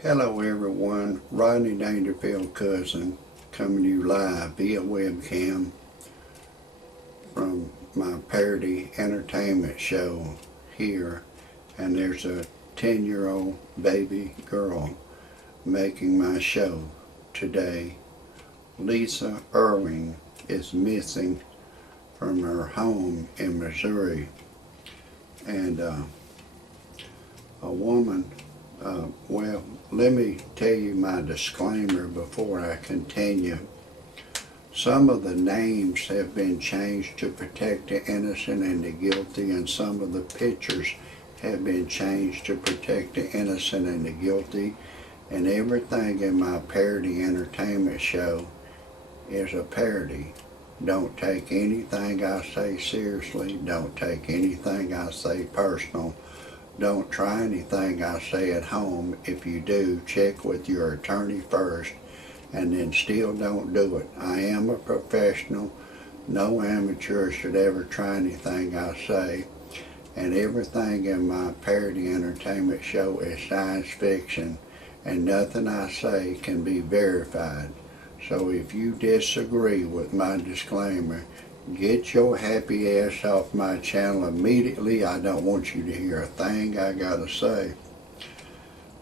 Hello everyone, Rodney Dangerfield cousin coming to you live via webcam from my parody entertainment show here, and there's a 10-year-old baby girl making my show today. Lisa Irwin is missing from her home in Missouri, and a woman, well, let me tell you my disclaimer before I continue. Some of the names have been changed to protect the innocent and the guilty, and some of the pictures have been changed to protect the innocent and the guilty, and everything in my parody entertainment show is a parody. Don't take anything I say seriously. Don't take anything I say personal. Don't try anything I say at home. If you do, check with your attorney first, and then still don't do it. I am a professional. No amateur should ever try anything I say, and everything in my parody entertainment show is science fiction, and nothing I say can be verified. So if you disagree with my disclaimer, get your happy ass off my channel immediately. I don't want you to hear a thing I gotta say.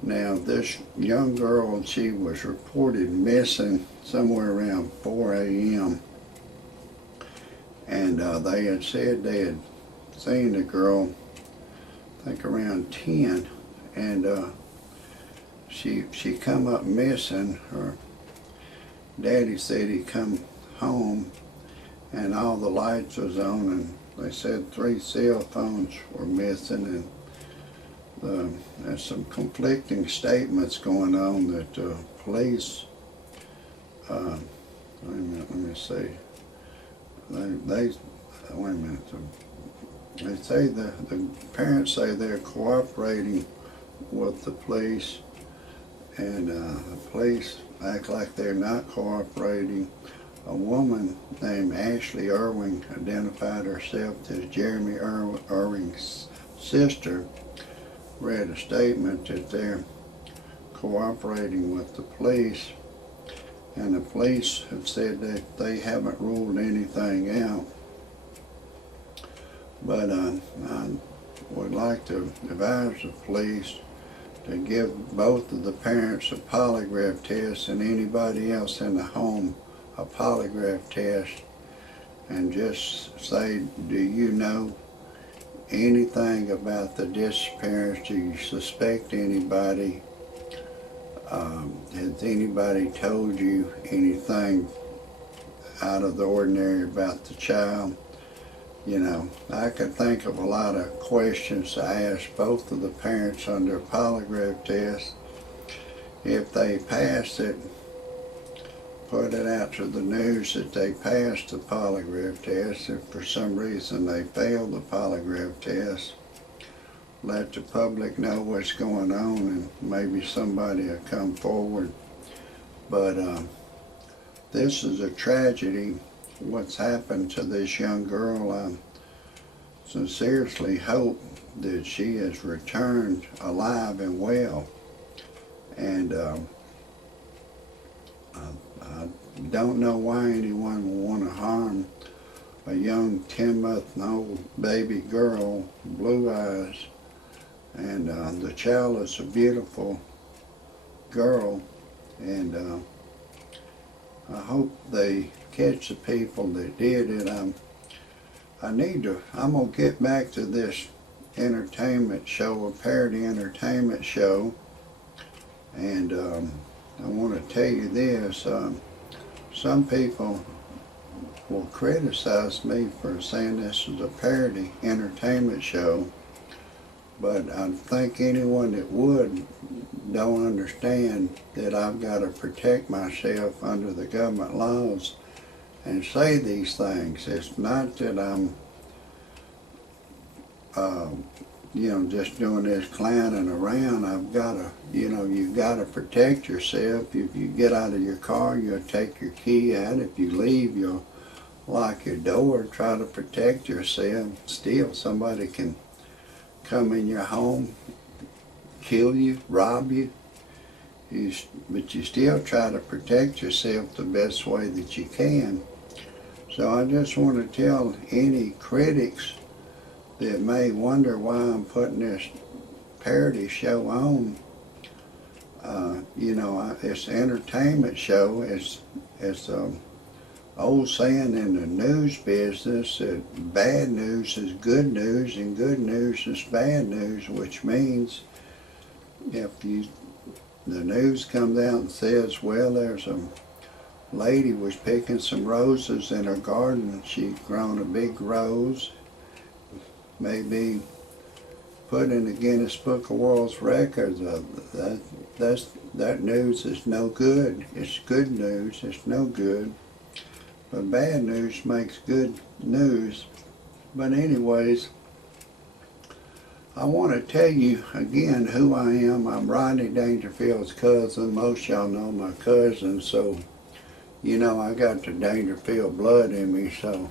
Now, this young girl, she was reported missing somewhere around 4 a.m. And they had said they had seen the girl, I think around 10, and she come up missing. Her daddy said he come home and all the lights was on, and they said 3 cell phones were missing, and there's some conflicting statements going on that police, wait a minute, let me see, wait a minute, they say the parents say they're cooperating with the police, and the police act like they're not cooperating. A woman named Ashley Irwin identified herself as Jeremy Irwin's sister, read a statement that they're cooperating with the police, and the police have said that they haven't ruled anything out. But I would like to advise the police to give both of the parents a polygraph test and anybody else in the home a polygraph test, and just say, do you know anything about the disappearance? Do you suspect anybody? Has anybody told you anything out of the ordinary about the child? You know, I could think of a lot of questions to ask both of the parents on their polygraph test. If they pass it, put it out to the news that they passed the polygraph test. If for some reason they failed the polygraph test, let the public know what's going on, and maybe somebody will come forward. But this is a tragedy, what's happened to this young girl. I sincerely hope that she is returned alive and well, and I don't know why anyone would want to harm a young 10-month-old baby girl, blue eyes, and the child is a beautiful girl, and I hope they catch the people that did it. I'm gonna get back to this entertainment show, a parody entertainment show, and I want to tell you this, some people will criticize me for saying this is a parody entertainment show, but I think anyone that would don't understand that I've got to protect myself under the government laws and say these things. It's not that I'm just doing this clowning around. I've got to, you've got to protect yourself. If you get out of your car, you'll take your key out. If you leave, you'll lock your door. Try to protect yourself. Still, somebody can come in your home, kill you, rob you, But you still try to protect yourself the best way that you can. So I just want to tell any critics that may wonder why I'm putting this parody show on. It's an entertainment show. It's old saying in the news business that bad news is good news and good news is bad news, which means if the news comes out and says, well, there's a lady was picking some roses in her garden, she'd grown a big rose, maybe put in the Guinness Book of World Records, that news is no good. It's good news, it's no good. But bad news makes good news. But anyways, I want to tell you again who I am. I'm Rodney Dangerfield's cousin. Most of y'all know my cousin, so I got the Dangerfield blood in me. So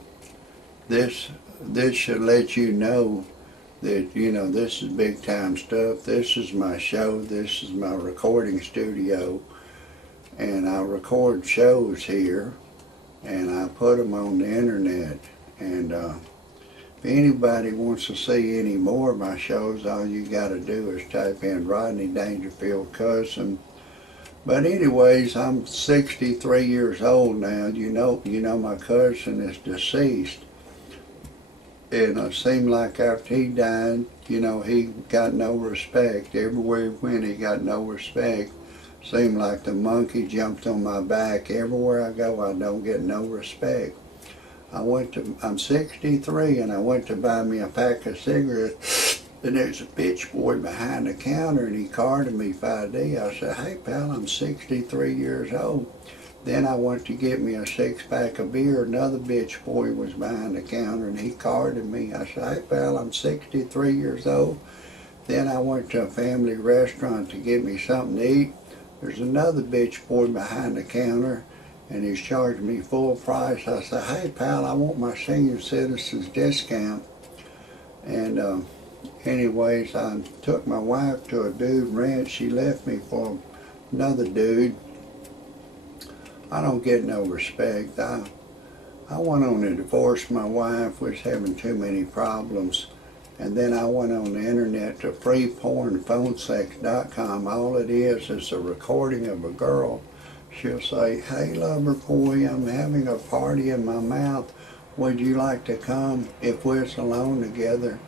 this should let you know that this is big time stuff. This is my show. This is my recording studio, and I record shows here, and I put them on the internet. And if anybody wants to see any more of my shows, all you got to do is type in Rodney Dangerfield cousin. But anyways, I'm 63 years old now. You know my cousin is deceased. And it seemed like after he died, he got no respect. Everywhere he went, he got no respect. Seemed like the monkey jumped on my back. Everywhere I go, I don't get no respect. I'm 63 and I went to buy me a pack of cigarettes, and there's a bitch boy behind the counter and he carded me 5D. I said, hey pal, I'm 63 years old. Then I went to get me a 6-pack of beer. Another bitch boy was behind the counter and he carded me. I said, hey pal, I'm 63 years old. Then I went to a family restaurant to get me something to eat. There's another bitch boy behind the counter and he's charging me full price. I said, hey pal, I want my senior citizens discount. And anyways, I took my wife to a dude ranch. She left me for another dude. I don't get no respect. I went on a divorce. My wife was having too many problems. And then I went on the internet to freepornphonesex.com. All it is a recording of a girl. She'll say, hey lover boy, I'm having a party in my mouth. Would you like to come? If we're alone together,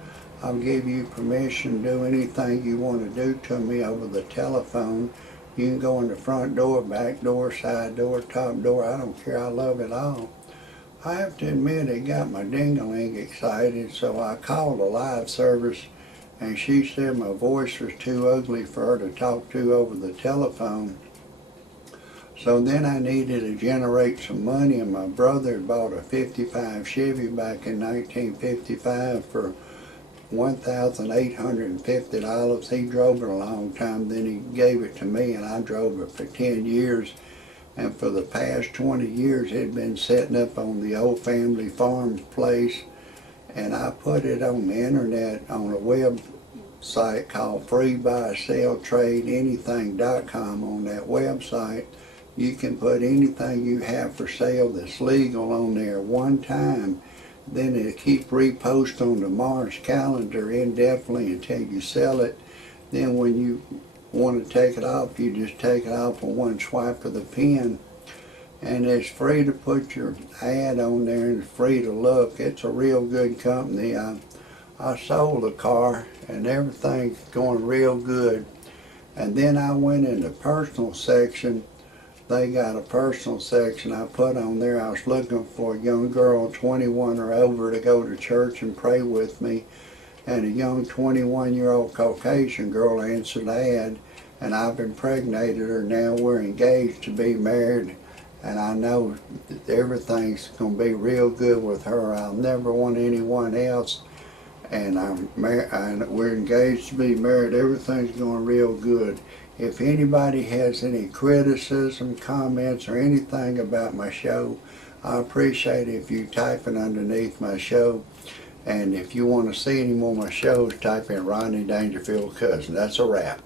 I'll give you permission to do anything you want to do to me over the telephone. You can go in the front door, back door, side door, top door. I don't care. I love it all. I have to admit it got my ding-a-ling excited, so I called a live service, and she said my voice was too ugly for her to talk to over the telephone. So then I needed to generate some money, and my brother had bought a 55 Chevy back in 1955 for $1,850. He drove it a long time, then he gave it to me and I drove it for 10 years. And for the past 20 years it had been sitting up on the old family farm place, and I put it on the internet on a website called freebuyselltradeanything.com. On that website you can put anything you have for sale that's legal on there one time. Then it'll keep repost on the Mars calendar indefinitely until you sell it. Then when you want to take it off, you just take it off with one swipe of the pen. And it's free to put your ad on there and it's free to look. It's a real good company. I sold the car and everything's going real good. And then I went in the personal section. They got a personal section I put on there. I was looking for a young girl, 21 or over, to go to church and pray with me. And a young 21-year-old Caucasian girl answered the ad, and I've impregnated her. Now we're engaged to be married, and I know that everything's going to be real good with her. I'll never want anyone else, and we're engaged to be married. Everything's going real good. If anybody has any criticism, comments, or anything about my show, I appreciate it if you type it underneath my show. And if you want to see any more of my shows, type in Rodney Dangerfield Cousin. That's a wrap.